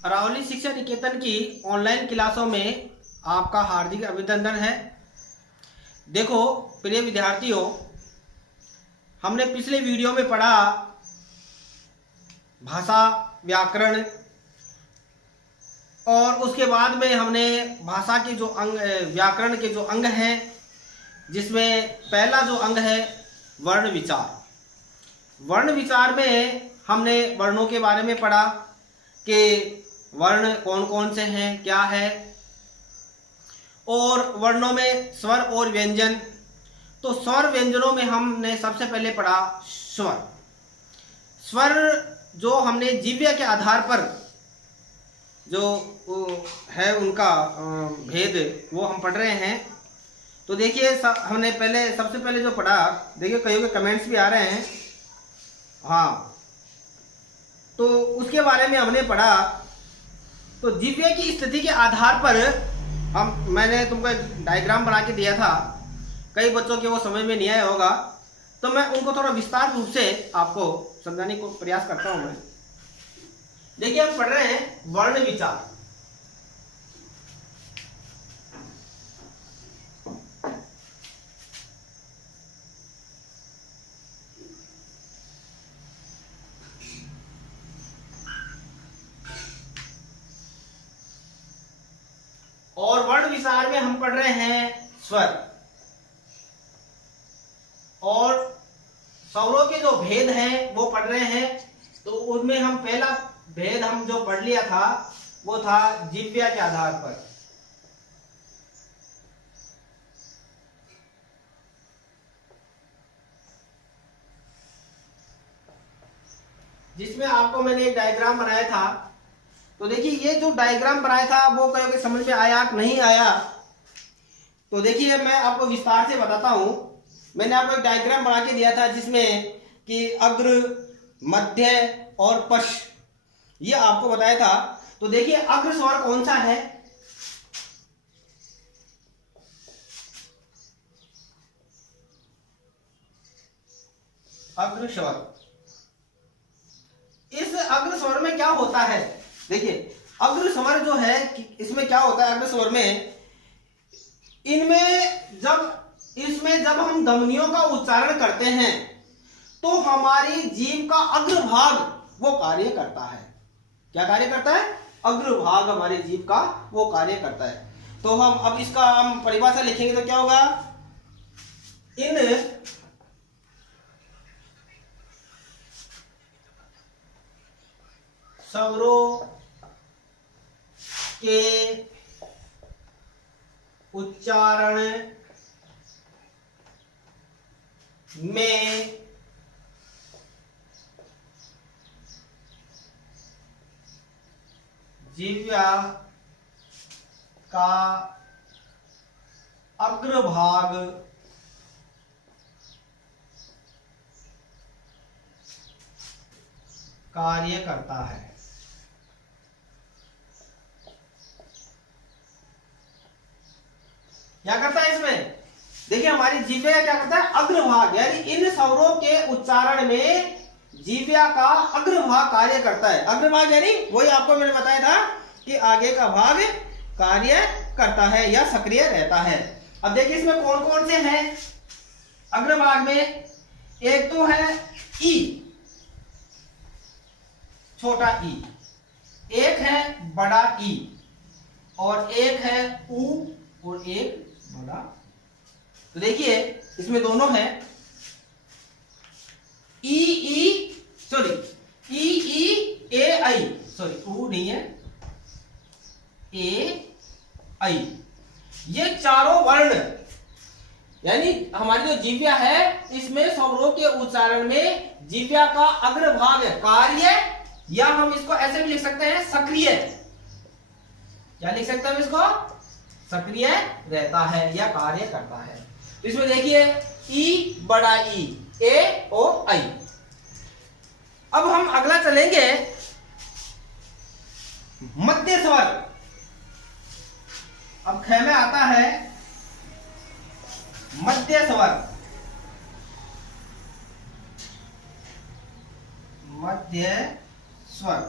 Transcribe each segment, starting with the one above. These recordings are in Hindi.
अरावली शिक्षा निकेतन की ऑनलाइन क्लासों में आपका हार्दिक अभिनंदन है। देखो प्रिय विद्यार्थियों, हमने पिछले वीडियो में पढ़ा भाषा व्याकरण, और उसके बाद में हमने भाषा के जो अंग, व्याकरण के जो अंग हैं, जिसमें पहला जो अंग है वर्ण विचार। वर्ण विचार में हमने वर्णों के बारे में पढ़ा कि वर्ण कौन कौन से हैं, क्या है, और वर्णों में स्वर और व्यंजन। तो स्वर व्यंजनों में हमने सबसे पहले पढ़ा स्वर। स्वर जो हमने जीव्य के आधार पर जो है उनका भेद वो हम पढ़ रहे हैं। तो देखिए हमने सबसे पहले जो पढ़ा, देखिए कईयों के कमेंट्स भी आ रहे हैं। हाँ, तो उसके बारे में हमने पढ़ा। तो जीव्य की स्थिति के आधार पर मैंने तुमको एक डायग्राम बना के दिया था, कई बच्चों के वो समझ में नहीं आया होगा, तो मैं उनको थोड़ा विस्तार रूप से आपको समझाने को प्रयास करता हूं। मैं देखिए हम पढ़ रहे हैं वर्ण विचार। और वर्ण विचार में हम पढ़ रहे हैं स्वर, और स्वरों के जो भेद हैं वो पढ़ रहे हैं। तो उनमें हम पहला भेद हम जो पढ़ लिया था वो था जीव्या के आधार पर। जिसमें आपको मैंने एक डायग्राम बनाया था। तो देखिए ये जो डायग्राम बनाया था वो कहीं के समझ में आया कि नहीं आया, तो देखिए मैं आपको विस्तार से बताता हूं। मैंने आपको एक डायग्राम बना के दिया था जिसमें कि अग्र, मध्य और पश्च ये आपको बताया था। तो देखिए अग्र स्वर कौन सा है? अग्र स्वर। इस अग्र स्वर में क्या होता है? देखिए अग्र स्वर जो है इसमें क्या होता है? अग्र स्वर में इसमें जब हम ध्वनियों का उच्चारण करते हैं तो हमारी जीभ का अग्रभाग वो कार्य करता है। क्या कार्य करता है? अग्रभाग हमारी जीभ का वो कार्य करता है। तो हम अब इसका हम परिभाषा लिखेंगे तो क्या होगा? इन स्वरों के उच्चारण में जीव्या का अग्रभाग कार्य करता है। क्या करता है इसमें? देखिए हमारी जीव्या क्या करता है? अग्रभाग, यानी इन स्वरों के उच्चारण में जीव्या का अग्रभाग कार्य करता है। अग्रभाग यानी वही आपको मैंने बताया था कि आगे का भाग कार्य करता है या सक्रिय रहता है। अब देखिए इसमें कौन कौन से हैं अग्रभाग में? एक तो है ई, छोटा ई, एक है बड़ा ई, और एक है ऊ और एक बड़ा। तो देखिए इसमें दोनों है ए आई, सॉरी ऊ नहीं है, ए आई। ये चारों वर्ण यानी हमारी जो जीव्या है इसमें स्वरों के उच्चारण में जीव्या का अग्रभाग कार्य, या हम इसको ऐसे भी लिख सकते हैं सक्रिय। क्या लिख सकते हैं हम इसको? सक्रिय रहता है या कार्य करता है। तो इसमें देखिए ई, बड़ा ई, ए ओ आई। अब हम अगला चलेंगे मध्य स्वर। अब ख में आता है मध्य स्वर। मध्य स्वर।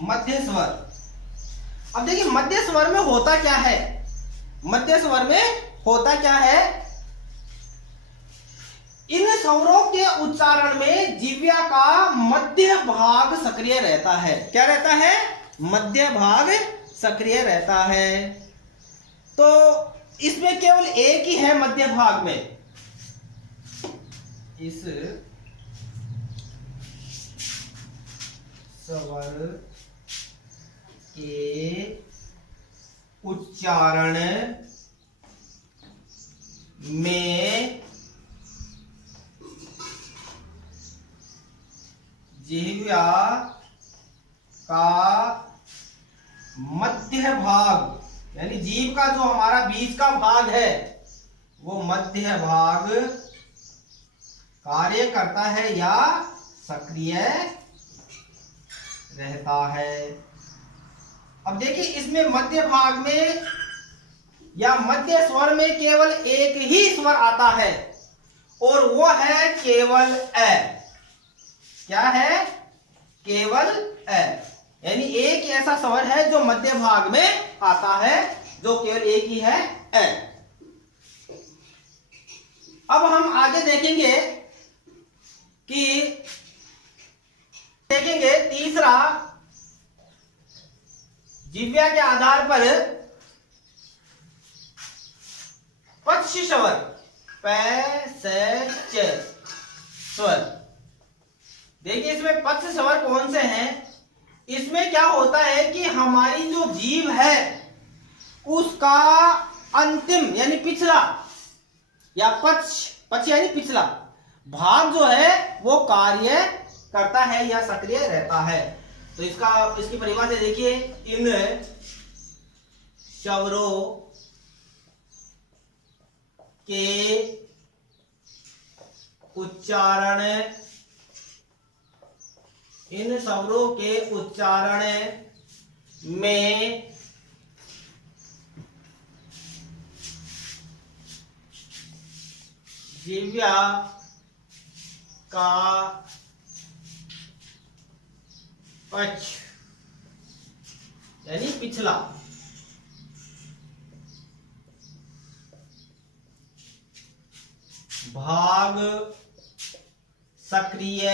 मध्य स्वर। अब देखिए मध्य स्वर में होता क्या है, मध्य स्वर में होता क्या है, इन स्वरों के उच्चारण में जिह्वा का मध्य भाग सक्रिय रहता है। क्या रहता है? मध्य भाग सक्रिय रहता है। तो इसमें केवल एक ही है मध्य भाग में, इस स्वर के उच्चारण में जिह्वा का मध्य भाग, यानी जीभ का जो हमारा बीच का भाग है वो मध्य भाग कार्य करता है या सक्रिय रहता है। अब देखिए इसमें मध्य भाग में या मध्य स्वर में केवल एक ही स्वर आता है और वो है केवल अ। क्या है? केवल अ, यानी एक ऐसा स्वर है जो मध्य भाग में आता है, जो केवल एक ही है, अ। अब हम आगे देखेंगे कि तीसरा, जिह्वा के आधार पर पक्ष स्वर, प से च स्वर। देखिए इसमें पक्ष स्वर कौन से हैं? इसमें क्या होता है कि हमारी जो जीभ है उसका अंतिम यानी पिछला या पक्ष यानी पिछला भाग जो है वो कार्य करता है या सक्रिय रहता है। तो इसकी परिभाषा देखिए, इन स्वरों के उच्चारण, इन स्वरों के उच्चारण में जिह्वा का पक्ष यानी पिछला भाग सक्रिय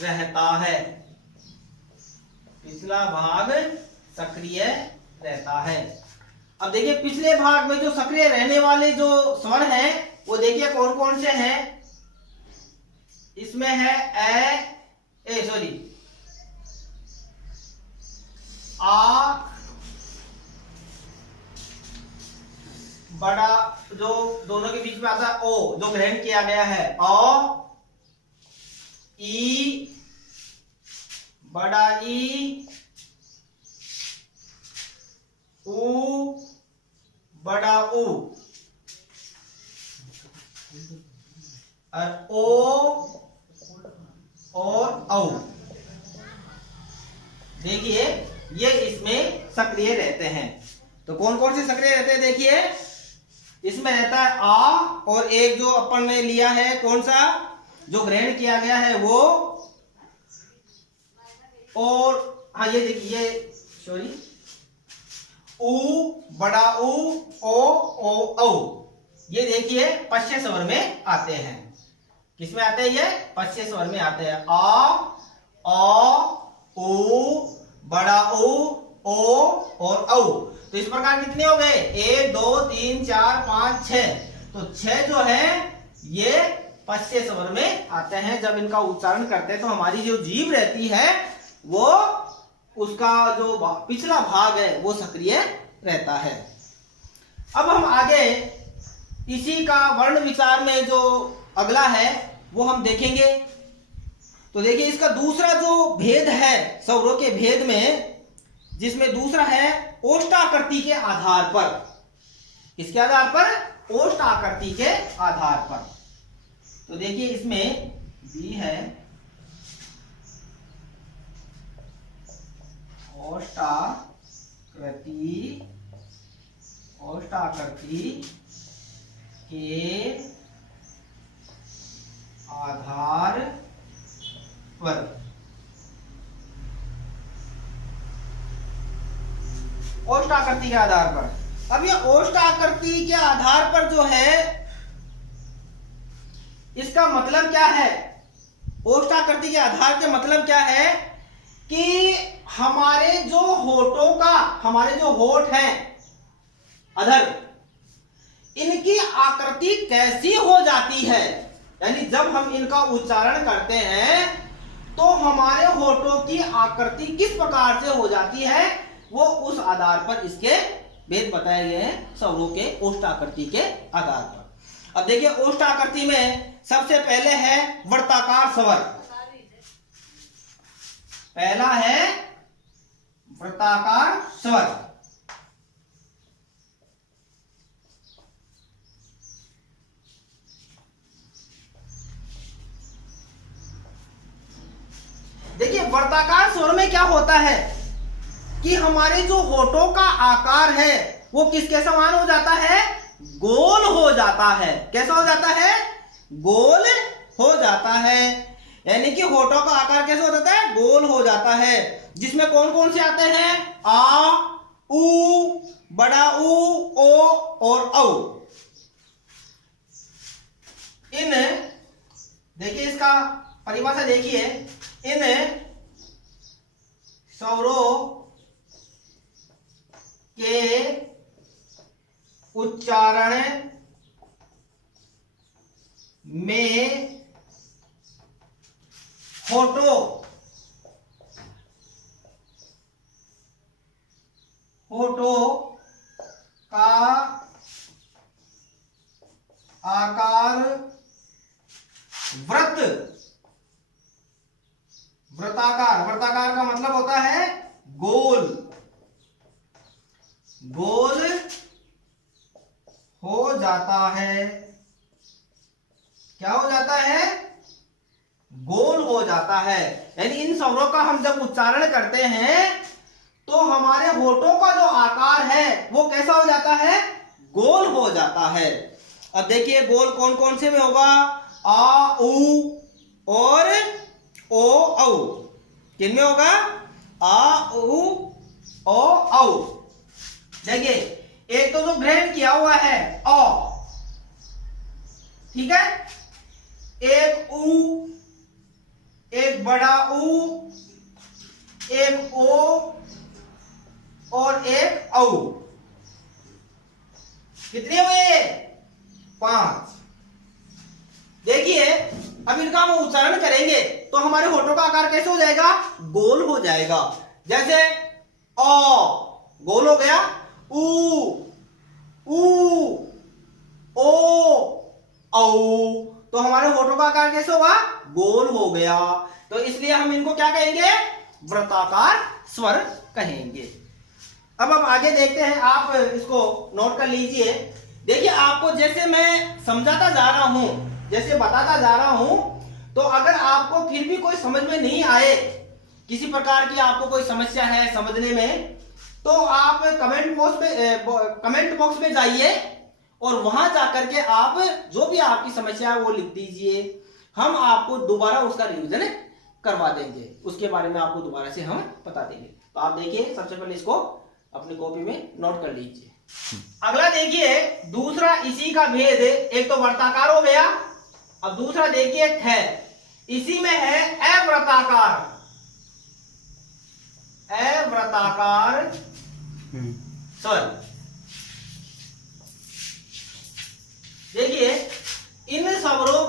रहता है। पिछला भाग सक्रिय रहता है। अब देखिए पिछले भाग में जो सक्रिय रहने वाले जो स्वर हैं वो देखिए कौन कौन से हैं। इसमें है आ, बड़ा जो दोनों के बीच में आता है ओ, जो ग्रहण किया गया है, अ, ई, बड़ा ई, ऊ, बड़ा ऊ, और ओ और औ। देखिए ये इसमें सक्रिय रहते हैं। तो कौन कौन से सक्रिय रहते हैं? देखिए इसमें रहता है आ, और एक जो अपन ने लिया है कौन सा, जो ग्रहण किया गया है वो, और हाँ ये देखिए सॉरी, ऊ, बड़ा ऊ, ओ औ। ये देखिए पश्य स्वर में आते हैं। किसमें आते हैं? ये पश्य स्वर में आते हैं। आ, ऊ, बड़ा ऊ, ओ और औ। तो इस प्रकार कितने हो गए? 1 2 3 4 5 6। तो 6 जो है ये पश्य स्वर में आते हैं। जब इनका उच्चारण करते हैं तो हमारी जो जीभ रहती है वो, उसका जो पिछला भाग है वो सक्रिय रहता है। अब हम आगे इसी का वर्ण विचार में जो अगला है वो हम देखेंगे। तो देखिए इसका दूसरा जो भेद है स्वरों के भेद में, जिसमें दूसरा है ओष्ठाकृति के आधार पर। किसके आधार पर? ओष्ठाकृति के आधार पर। तो देखिए इसमें बी है ओष्ठाकृति के आधार पर। ओष्ठ आकृति के आधार पर। अब ये ओष्ठ आकृति के आधार पर जो है, इसका मतलब क्या है? ओष्ठ आकृति के आधार के मतलब क्या है कि हमारे जो होठों का, हमारे जो होठ हैं अधर, इनकी आकृति कैसी हो जाती है, यानी जब हम इनका उच्चारण करते हैं तो हमारे होठों की आकृति किस प्रकार से हो जाती है, वो उस आधार पर इसके भेद बताए गए हैं स्वरों के ओष्ठ आकृति के आधार पर। अब देखिए ओष्ठ आकृति में सबसे पहले है वृत्ताकार स्वर। पहला है वृत्ताकार स्वर। देखिए वृत्ताकार स्वर में क्या होता है कि हमारे जो होठों का आकार है वो किसके समान हो जाता है? गोल हो जाता है। कैसा हो जाता है? गोल हो जाता है। यानी कि होठों का आकार कैसे हो जाता है? गोल हो जाता है। जिसमें कौन कौन से आते हैं? आ, उ, बड़ा उ, ओ और औ। इन, देखिए इसका परिभाषा देखिए, इन स्वरों के उच्चारण में होठों का आकार वृत्ताकार। वृत्ताकार का मतलब होता है गोल। गोल हो जाता है। क्या हो जाता है? गोल हो जाता है। यानी इन स्वरों का हम जब उच्चारण करते हैं तो हमारे होठों का जो आकार है वो कैसा हो जाता है? गोल हो जाता है। अब देखिए गोल कौन कौन से में होगा? आ, उ और ओ, औ। किन में होगा? आ, उ, ओ, औ। देखिए एक तो जो ग्रहण किया हुआ है अ, ठीक है, एक उ, एक बड़ा उ, एक ओ और एक औ। कितने हुए? 5। देखिए अब इनका हम उच्चारण करेंगे तो हमारे होठों का आकार कैसे हो जाएगा? गोल हो जाएगा। जैसे अ गोल हो गया, उ, ओ, औ, तो हमारे होठों का आकार कैसे होगा? गोल हो गया। तो इसलिए हम इनको क्या कहेंगे? वृत्ताकार स्वर कहेंगे। अब आगे देखते हैं, आप इसको नोट कर लीजिए। देखिए आपको जैसे मैं समझाता जा रहा हूं, जैसे बताता जा रहा हूं, तो अगर आपको फिर भी कोई समझ में नहीं आए, किसी प्रकार की आपको कोई समस्या है समझने में, तो आप कमेंट बॉक्स में जाइए और वहां जाकर के आप जो भी आपकी समस्या है वो लिख दीजिए। हम आपको दोबारा उसका रिवीजन करवा देंगे, उसके बारे में आपको दोबारा से हम बता देंगे। तो आप देखिए सबसे पहले इसको अपनी कॉपी में नोट कर लीजिए। अगला देखिए दूसरा इसी का भेद, एक तो वृत्ताकार हो गया, अब दूसरा देखिए है, इसी में है अवृत्ताकार। अवृत्ताकार स्वर। देखिए इन स्वरों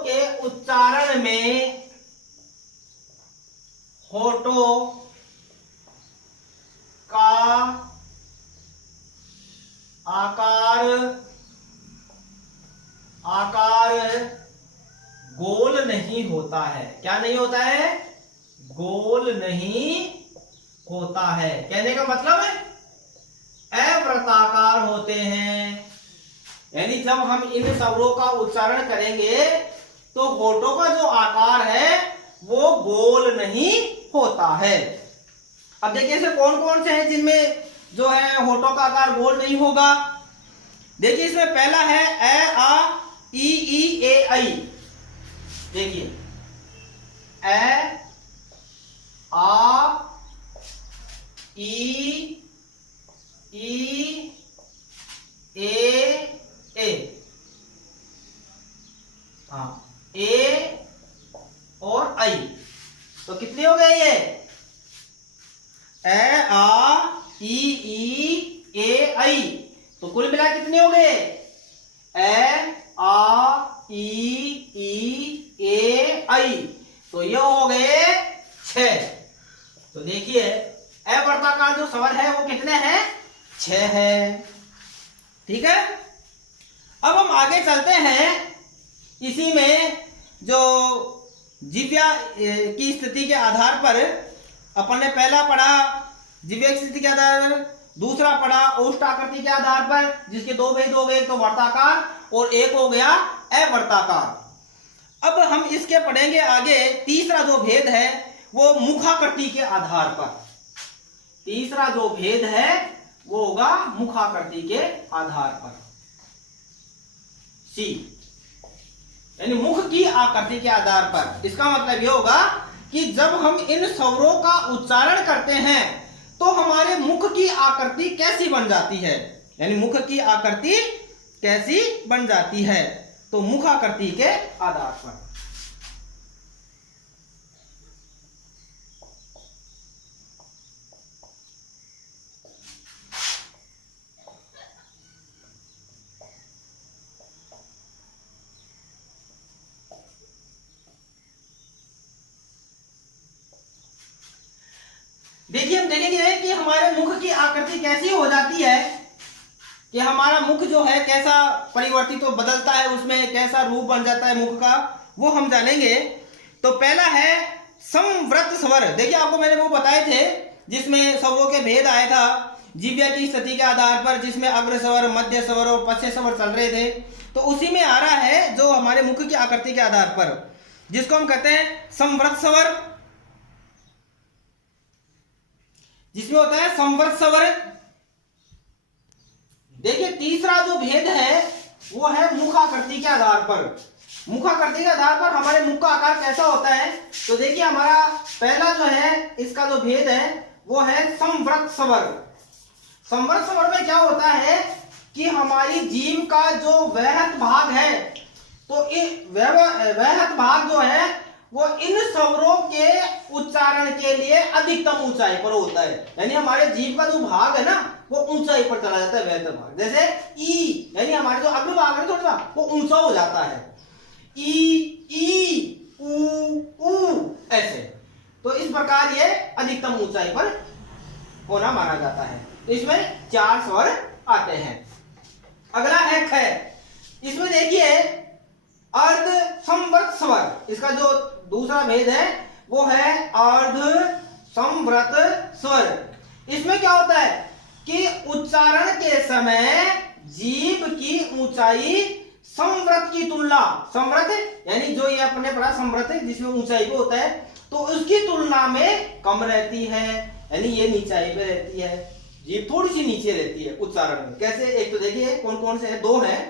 के उच्चारण में होठों का आकार गोल नहीं होता है। क्या नहीं होता है? गोल नहीं होता है। कहने का मतलब है अवृत्ताकार होते हैं। यानी जब हम इन स्वरों का उच्चारण करेंगे तो होठों का जो आकार है वो गोल नहीं होता है। अब देखिए इसमें कौन कौन से हैं जिनमें जो है होठों का आकार गोल नहीं होगा। देखिए इसमें पहला है ए आ ई ए आई। देखिए ए आ ई ए हाँ ए और आई। तो कितने हो गए ये? ए आ ई ए आई। तो कुल मिला कितने हो गए? ए आ ई ए आई। तो ये हो गए 6। तो देखिए ए वर्ताकार जो स्वर है वो कितने हैं? 6 है। ठीक है, अब हम आगे चलते हैं। इसी में जो जिह्वा की स्थिति के आधार पर अपन ने पहला पढ़ा जिह्वा की स्थिति के आधार पर, दूसरा पढ़ा ओष्ठ आकृति के आधार पर जिसके 2 भेद हो गए, तो वर्ताकार, और एक हो गया अवर्ताकार। अब हम इसके पढ़ेंगे आगे तीसरा जो भेद है वो मुखाकृति के आधार पर। तीसरा जो भेद है वो होगा मुखाकृति के आधार पर, सी, यानी मुख की आकृति के आधार पर। इसका मतलब ये होगा कि जब हम इन स्वरों का उच्चारण करते हैं तो हमारे मुख की आकृति कैसी बन जाती है, यानी मुख की आकृति कैसी बन जाती है, तो मुख आकृति के आधार पर। देखिए हम देखेंगे कि हमारे मुख की आकृति कैसी हो जाती है, कि हमारा मुख जो है कैसा परिवर्तित तो बदलता है, उसमें कैसा रूप बन जाता है मुख का, वो हम जानेंगे। तो पहला है संवृत स्वर। देखिए आपको मैंने वो बताए थे जिसमें स्वरों के भेद आया था जिह्वा की स्थिति के आधार पर, जिसमें अग्र स्वर, मध्य स्वर और पश्च स्वर चल रहे थे। तो उसी में आ रहा है जो हमारे मुख की आकृति के आधार पर, जिसको हम कहते हैं संवृत स्वर, जिसमें होता है संवृत स्वर। देखिए तीसरा जो भेद है वो है मुखाकृति के आधार पर। मुखाकृति के आधार पर हमारे मुख का आकार कैसा होता है, तो देखिए हमारा पहला जो है इसका जो भेद है वो है संवृत स्वर। संवृत स्वर में क्या होता है कि हमारी जीभ का जो वहत भाग है, तो वहत भाग जो है वो इन स्वरों के उच्चारण के लिए अधिकतम ऊंचाई पर होता है, यानी हमारे जीभ का जो भाग है ना वो ऊंचाई पर चला जाता है, वहत भाग। जैसे ई, यानी हमारे जो अग्र भाग है थोड़ा सा वो ऊंचा हो जाता है, ई ऊ ऐसे। तो इस प्रकार ये अधिकतम ऊंचाई पर होना माना जाता है। तो इसमें 4 स्वर आते हैं। अगला है ख। इसमें देखिए अर्ध संवृत स्वर, इसका जो दूसरा भेद है वो है अर्ध संवृत स्वर। इसमें क्या होता है कि उच्चारण के समय जीभ की ऊंचाई संवृत की तुलना, संवृत यानी जो ये अपने पढ़ा संवृत जिसमें ऊंचाई पे होता है, तो उसकी तुलना में कम रहती है, यानी ये नीचाई पे रहती है, जीभ थोड़ी सी नीचे रहती है उच्चारण में। कैसे? एक तो देखिए कौन कौन से हैं, 2 हैं,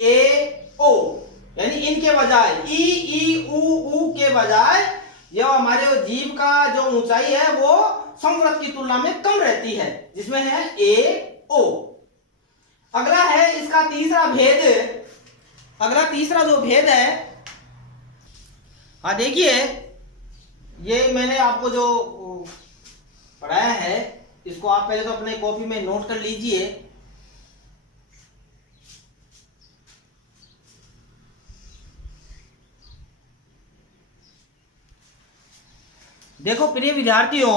ए ओ, यानी इनके बजाय ई ऊ के बजाय ये हमारे जीभ का जो ऊंचाई है वो संवृत की तुलना में कम रहती है, जिसमें है ए ओ। अगला है इसका तीसरा भेद। अगला तीसरा जो भेद है, हाँ देखिए ये मैंने आपको जो पढ़ाया है इसको आप पहले तो अपने कॉपी में नोट कर लीजिए। देखो प्रिय विद्यार्थियों,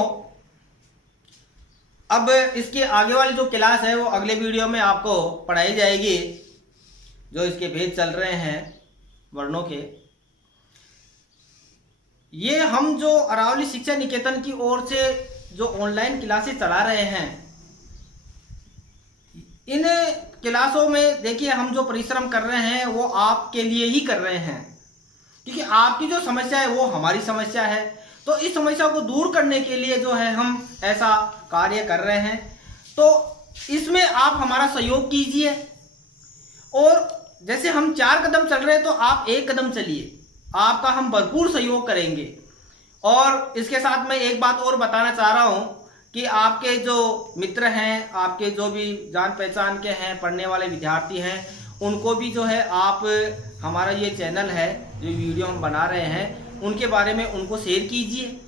अब इसके आगे वाली जो क्लास है वो अगले वीडियो में आपको पढ़ाई जाएगी, जो इसके भेद चल रहे हैं वर्णों के। ये हम जो अरावली शिक्षा निकेतन की ओर से जो ऑनलाइन क्लासेस चला रहे हैं, इन क्लासों में देखिए हम जो परिश्रम कर रहे हैं वो आपके लिए ही कर रहे हैं, क्योंकि आपकी जो समस्या है वो हमारी समस्या है। तो तो इस समस्या को दूर करने के लिए जो है हम ऐसा कार्य कर रहे हैं। तो इसमें आप हमारा सहयोग कीजिए, और जैसे हम 4 कदम चल रहे हैं तो आप 1 कदम चलिए, आपका हम भरपूर सहयोग करेंगे। और इसके साथ मैं एक बात और बताना चाह रहा हूँ कि आपके जो मित्र हैं, आपके जो भी जान पहचान के हैं, पढ़ने वाले विद्यार्थी हैं, उनको भी जो है आप हमारा ये चैनल है, जो वीडियो हम बना रहे हैं, उनके बारे में उनको शेयर कीजिए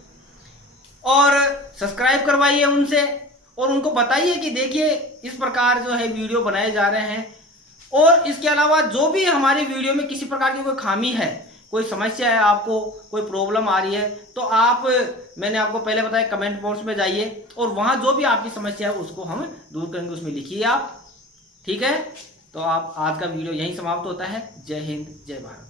और सब्सक्राइब करवाइए उनसे, और उनको बताइए कि देखिए इस प्रकार जो है वीडियो बनाए जा रहे हैं। और इसके अलावा जो भी हमारी वीडियो में किसी प्रकार की कोई खामी है, कोई समस्या है, आपको कोई प्रॉब्लम आ रही है, तो आप, मैंने आपको पहले बताया, कमेंट बॉक्स में जाइए और वहाँ जो भी आपकी समस्या है उसको हम दूर करेंगे, उसमें लिखिए आप। ठीक है, तो आप आज का वीडियो यहीं समाप्त होता है। जय हिंद, जय भारत।